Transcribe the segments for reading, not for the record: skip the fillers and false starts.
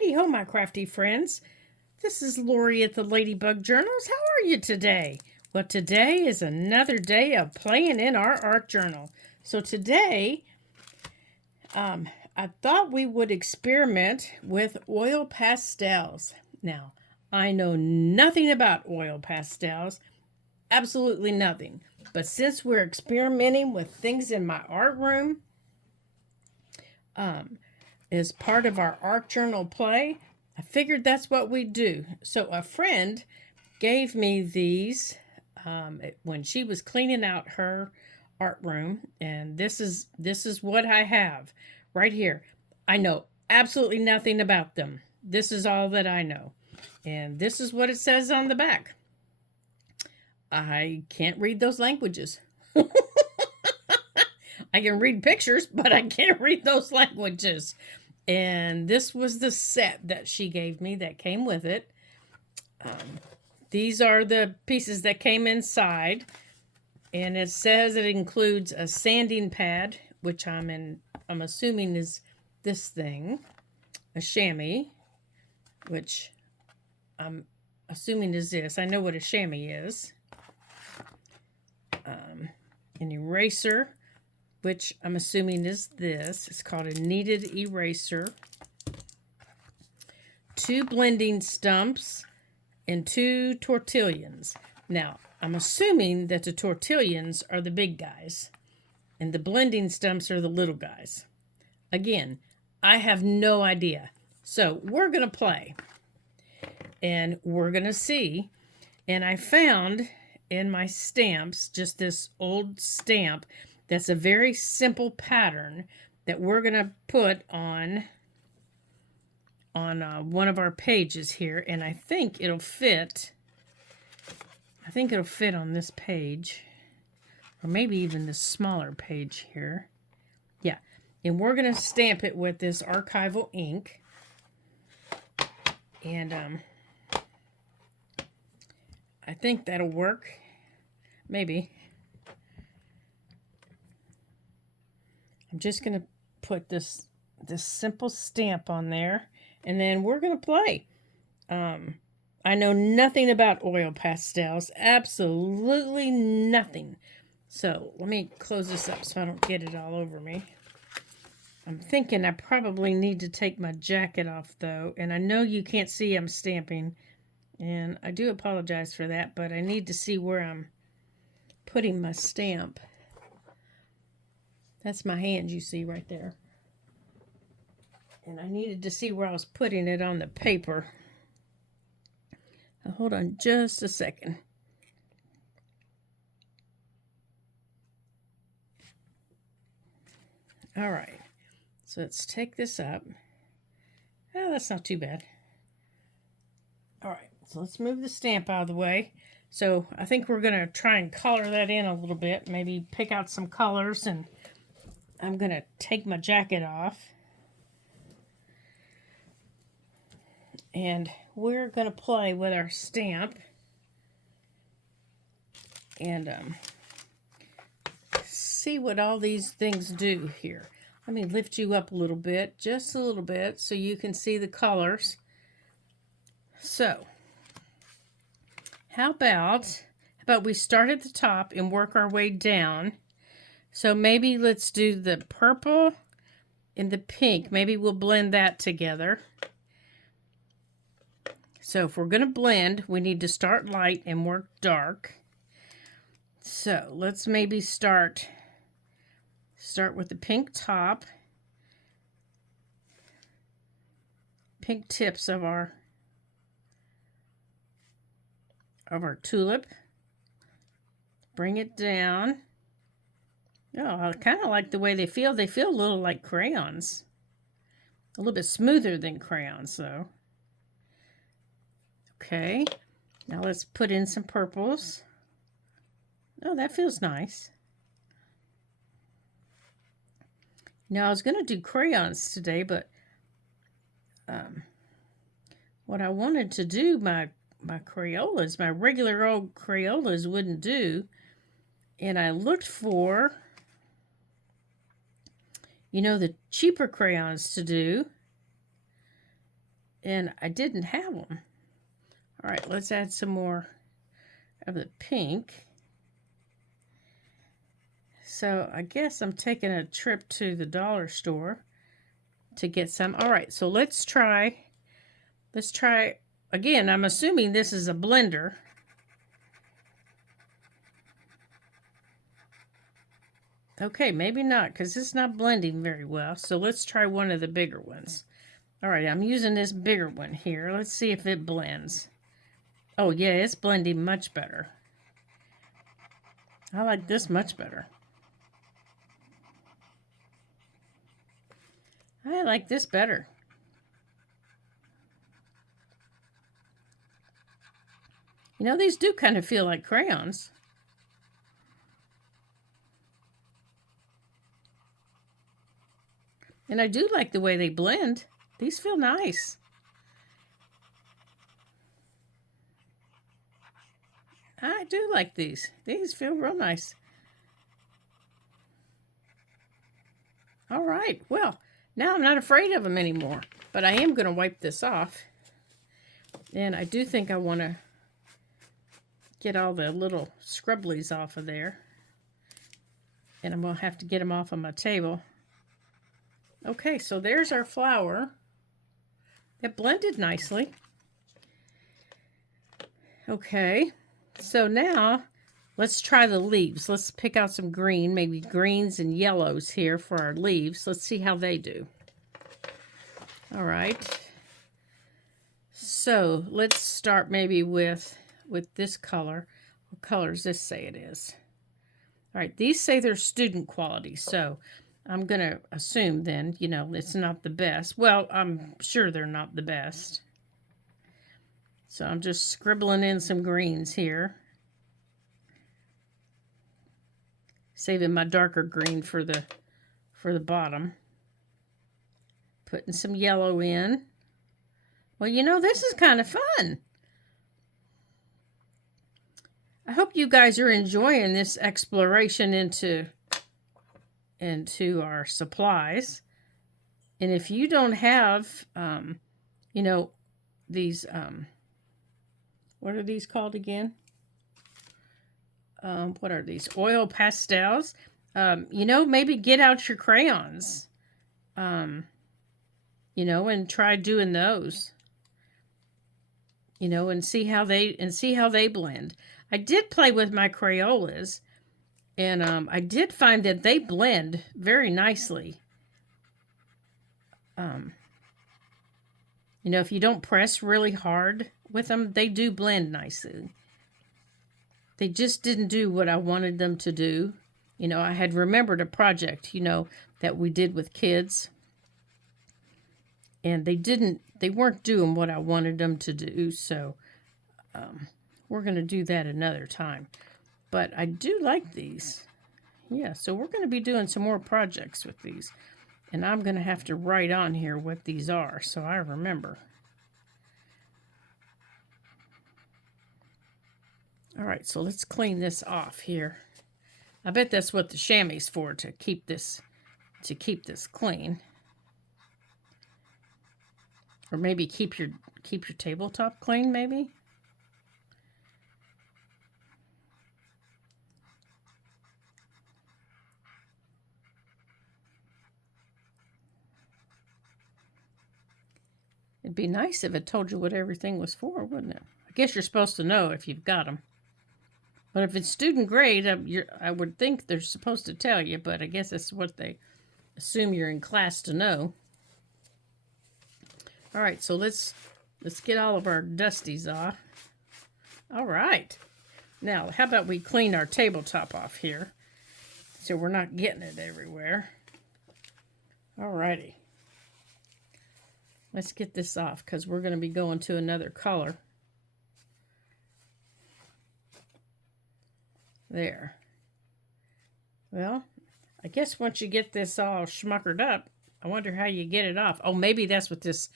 Heidi ho, my crafty friends. This is Lori at the Ladybug Journals. How are you today? Well, today is another day of playing in our art journal. So today, I thought we would experiment with oil pastels. Now, I know nothing about oil pastels, absolutely nothing. But since we're experimenting with things in my art room, as part of our art journal play, I figured that's what we'd do. So a friend gave me these when she was cleaning out her art room, and this is what I have right here. I know absolutely nothing about them. This is all that I know. And this is what it says on the back. I can't read those languages. I can read pictures, but I can't read those languages. And this was the set that she gave me that came with it. These are the pieces that came inside. And it says it includes a sanding pad, which I'm assuming is this thing. A chamois, which I'm assuming is this. I know what a chamois is. An eraser, which I'm assuming is this. It's called a kneaded eraser. 2 blending stumps and 2 tortillons. Now, I'm assuming that the tortillons are the big guys and the blending stumps are the little guys. Again, I have no idea. So we're going to play and we're going to see. And I found in my stamps just this old stamp that's a very simple pattern that we're going to put on one of our pages here, and I think it'll fit. I think it'll fit on this page, or maybe even this smaller page here. Yeah, and we're going to stamp it with this archival ink, and I think that'll work. Maybe. I'm just going to put this simple stamp on there, and then we're going to play. I know nothing about oil pastels, absolutely nothing. So let me close this up so I don't get it all over me. I'm thinking I probably need to take my jacket off, though, and I know you can't see I'm stamping, and I do apologize for that, but I need to see where I'm putting my stamp. That's my hand you see right there. And I needed to see where I was putting it on the paper. Now, hold on just a second. All right. So let's take this up. Oh, that's not too bad. All right. So let's move the stamp out of the way. So I think we're going to try and color that in a little bit. Maybe pick out some colors, and I'm going to take my jacket off. And we're going to play with our stamp. And see what all these things do here. Let me lift you up a little bit, just a little bit, so you can see the colors. So, how about we start at the top and work our way down? So maybe let's do the purple and the pink. Maybe we'll blend that together. So if we're going to blend, we need to start light and work dark. So let's maybe start with the pink top, pink tips of our tulip. Bring it down. Oh, I kind of like the way they feel. They feel a little like crayons. A little bit smoother than crayons, though. Okay, now let's put in some purples. Oh, that feels nice. Now, I was going to do crayons today, but what I wanted to do, my Crayolas, my regular old Crayolas wouldn't do. And I looked for, the cheaper crayons to do. and I didn't have them. All right, let's add some more of the pink. So I guess I'm taking a trip to the dollar store to get some. All right, so let's try again. I'm assuming this is a blender. Okay, maybe not, because it's not blending very well. So let's try one of the bigger ones. All right, I'm using this bigger one here. Let's see if it blends. Oh yeah, it's blending much better. I like this much better. I like this better. You know, these do kind of feel like crayons. And I do like the way they blend. These feel nice. I do like these. These feel real nice. All right. Well, now I'm not afraid of them anymore. But I am going to wipe this off. And I do think I want to get all the little scrubblies off of there. And I'm going to have to get them off of my table. Okay, so there's our flower. It blended nicely. Okay, so now let's try the leaves. Let's pick out some green, maybe greens and yellows here for our leaves. Let's see how they do. All right. So let's start maybe with this color. What color does this say it is? All right, these say they're student quality, so I'm going to assume then, you know, it's not the best. Well, I'm sure they're not the best. So I'm just scribbling in some greens here. Saving my darker green for the bottom. Putting some yellow in. Well, you know, this is kind of fun. I hope you guys are enjoying this exploration into our supplies. And if you don't have, you know, these, what are these called again? What are these? Oil pastels. You know, maybe get out your crayons, you know, and try doing those, you know, and see how they blend. I did play with my Crayolas, and I did find that they blend very nicely. You know, if you don't press really hard with them, they do blend nicely. They just didn't do what I wanted them to do. You know, I had remembered a project, you know, that we did with kids. And they weren't doing what I wanted them to do. So we're going to do that another time. But I do like these. Yeah, so we're going to be doing some more projects with these. And I'm going to have to write on here what these are so I remember. All right, so let's clean this off here. I bet that's what the chamois for, to keep this clean. Or maybe keep your tabletop clean, maybe. It'd be nice if it told you what everything was for, wouldn't it? I guess you're supposed to know if you've got them. But if it's student grade, I would think they're supposed to tell you, but I guess that's what they assume you're in class to know. All right, so let's get all of our dusties off. All right. Now, how about we clean our tabletop off here so we're not getting it everywhere. All righty. Let's get this off because we're going to be going to another color. There. Well, I guess once you get this all schmuckered up, I wonder how you get it off. Oh, maybe that's what this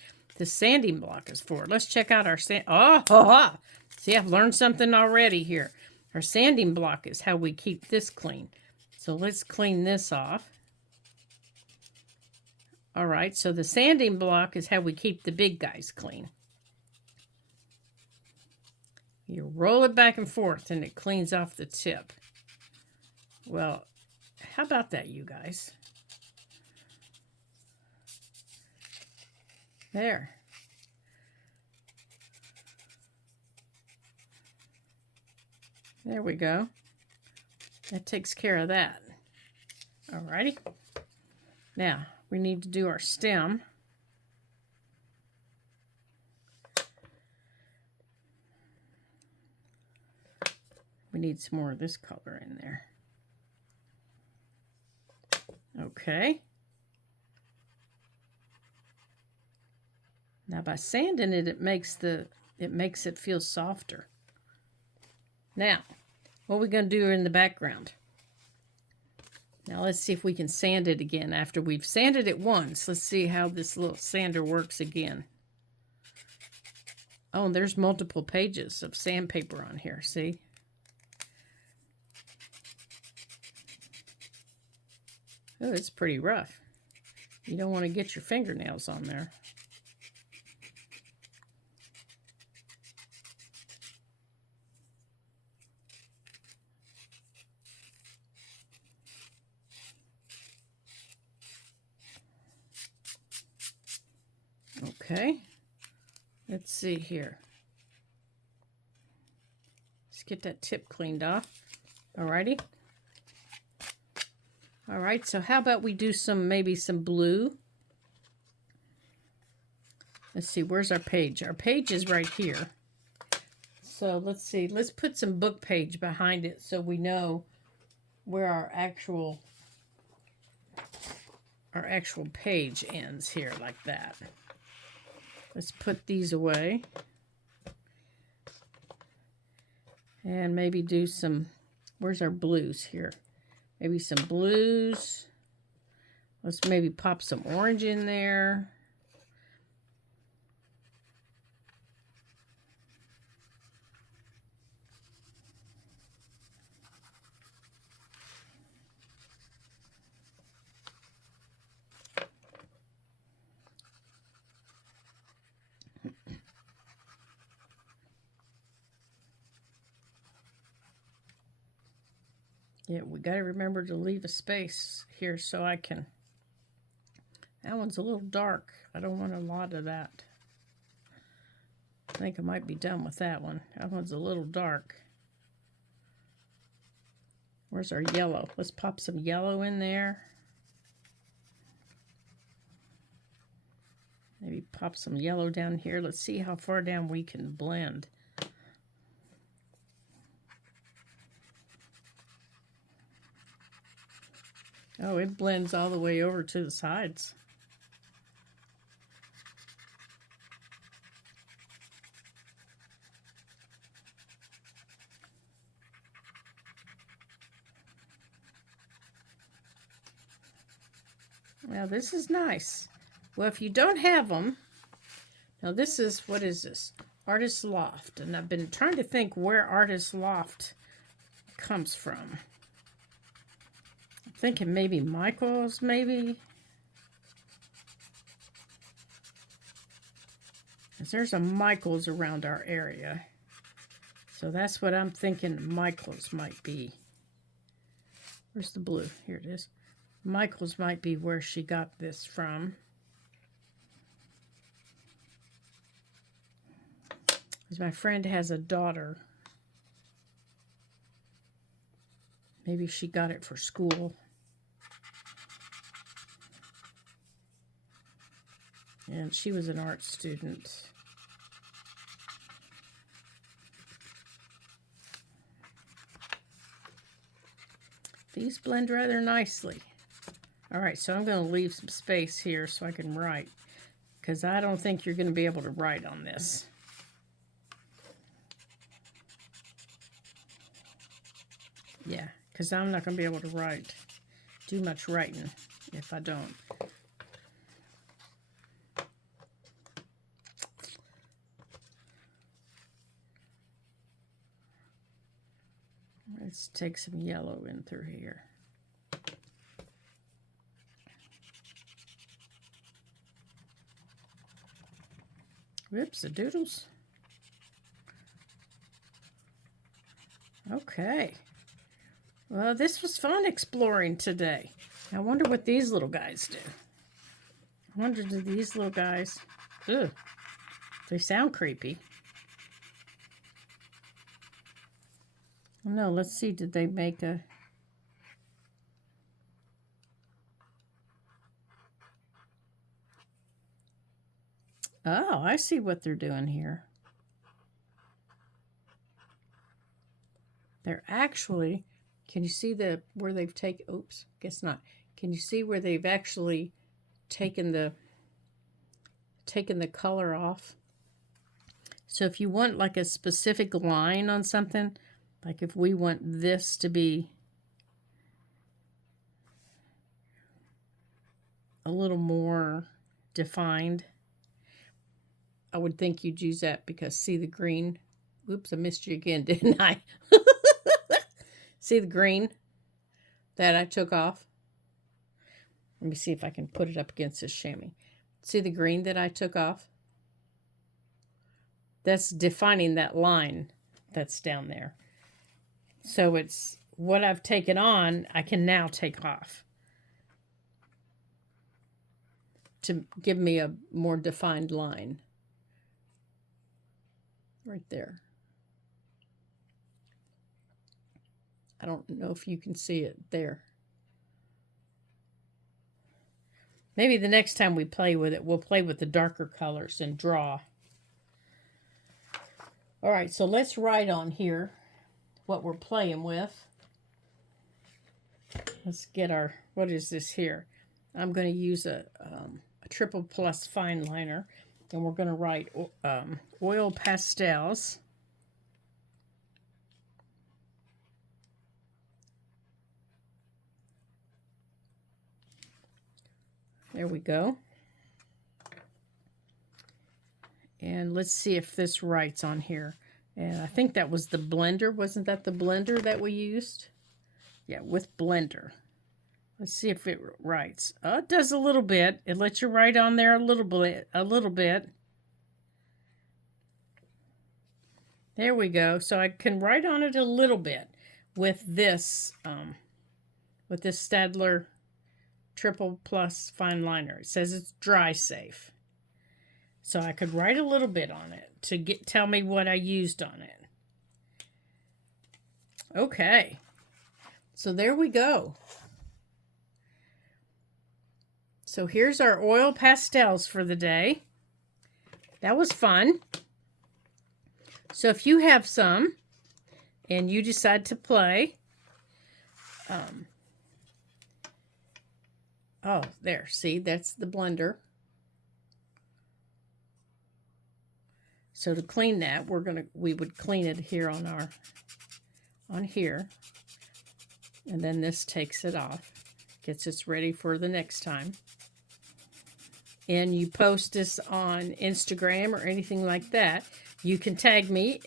sanding block is for. Let's check out our sand. Oh, ha, ha. See, I've learned something already here. Our sanding block is how we keep this clean. So let's clean this off. All right, so the sanding block is how we keep the big guys clean. You roll it back and forth and it cleans off the tip. Well, how about that, you guys? There. There we go. That takes care of that. Alrighty. Now, we need to do our stem. We need some more of this color in there. Okay. Now by sanding it, it makes it feel softer. Now, what are we going to do in the background? Now let's see if we can sand it again after we've sanded it once. Let's see how this little sander works again. Oh, and there's multiple pages of sandpaper on here, see? Oh, it's pretty rough. You don't want to get your fingernails on there. Okay, let's see here. Let's get that tip cleaned off. Alrighty. All right, so how about we do maybe some blue? Let's see, where's our page? Our page is right here. So let's see, let's put some book page behind it so we know where our actual page ends here, like that. Let's put these away. And maybe do some, where's our blues here? Maybe some blues. Let's maybe pop some orange in there. Yeah, we got to remember to leave a space here so I can... That one's a little dark. I don't want a lot of that. I think I might be done with that one. That one's a little dark. Where's our yellow? Let's pop some yellow in there. Maybe pop some yellow down here. Let's see how far down we can blend. Oh, it blends all the way over to the sides. Now this is nice. Well, if you don't have them, now this is, what is this? Artist Loft. And I've been trying to think where Artist Loft comes from. I'm thinking maybe Michael's, maybe. Because there's a Michael's around our area. So that's what I'm thinking Michael's might be. Where's the blue? Here it is. Michael's might be where she got this from. Because my friend has a daughter. Maybe she got it for school. And she was an art student. These blend rather nicely. All right, so I'm going to leave some space here so I can write, because I don't think you're going to be able to write on this. Yeah, because I'm not going to be able to do much writing if I don't. Let's take some yellow in through here. Whoops, a doodles. Okay. Well, this was fun exploring today. I wonder what these little guys do. I wonder, do these little guys... Ugh, they sound creepy. No, let's see. Did they make a... Oh, I see what they're doing here. They're actually... Can you see where they've taken... Oops, guess not. Can you see where they've actually taken the color off? So if you want like a specific line on something, like if we want this to be a little more defined, I would think you'd use that, because see the green? Oops, I missed you again, didn't I? See the green that I took off? Let me see if I can put it up against this chamois. See the green that I took off? That's defining that line that's down there. So it's what I've taken on, I can now take off to give me a more defined line. Right there. I don't know if you can see it there. Maybe the next time we play with it, we'll play with the darker colors and draw. All right, so let's write on here what we're playing with. Let's get our, what is this here? I'm going to use a triple plus fine liner, and we're going to write oil pastels. There we go. And let's see if this writes on here. And I think that was the blender. Wasn't that the blender that we used? Yeah, with blender. Let's see if it writes. Oh, it does a little bit. It lets you write on there a little bit. There we go. So I can write on it a little bit with this Staedtler triple plus fine liner. It says it's dry safe. So I could write a little bit on it to tell me what I used on it. Okay. So there we go. So here's our oil pastels for the day. That was fun. So if you have some and you decide to play, oh, there, see, that's the blender. So to clean that, we would clean it here on here. And then this takes it off, gets us ready for the next time. And you post this on Instagram or anything like that, you can tag me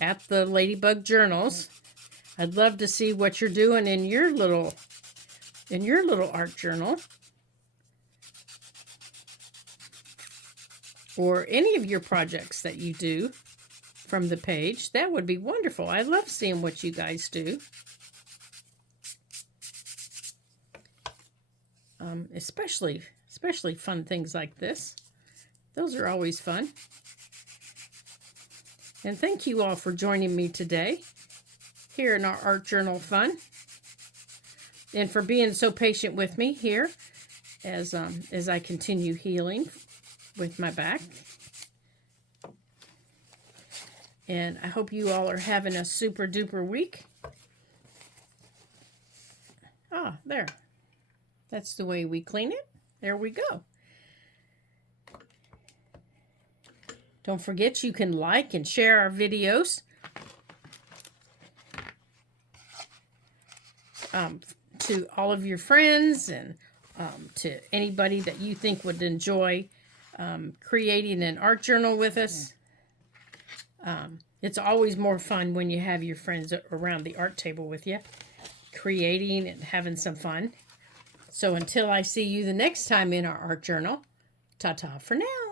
at the Ladybug Journals. I'd love to see what you're doing in your little art journal, or any of your projects that you do from the page. That would be wonderful. I love seeing what you guys do. Especially fun things like this. Those are always fun. And thank you all for joining me today here in our art journal fun, and for being so patient with me here as I continue healing with my back. And I hope you all are having a super duper week. Ah, there. That's the way we clean it. There we go. Don't forget, you can like and share our videos. To all of your friends, and to anybody that you think would enjoy creating an art journal with us. It's always more fun when you have your friends around the art table with you, creating and having some fun. So until I see you the next time in our art journal, ta-ta for now.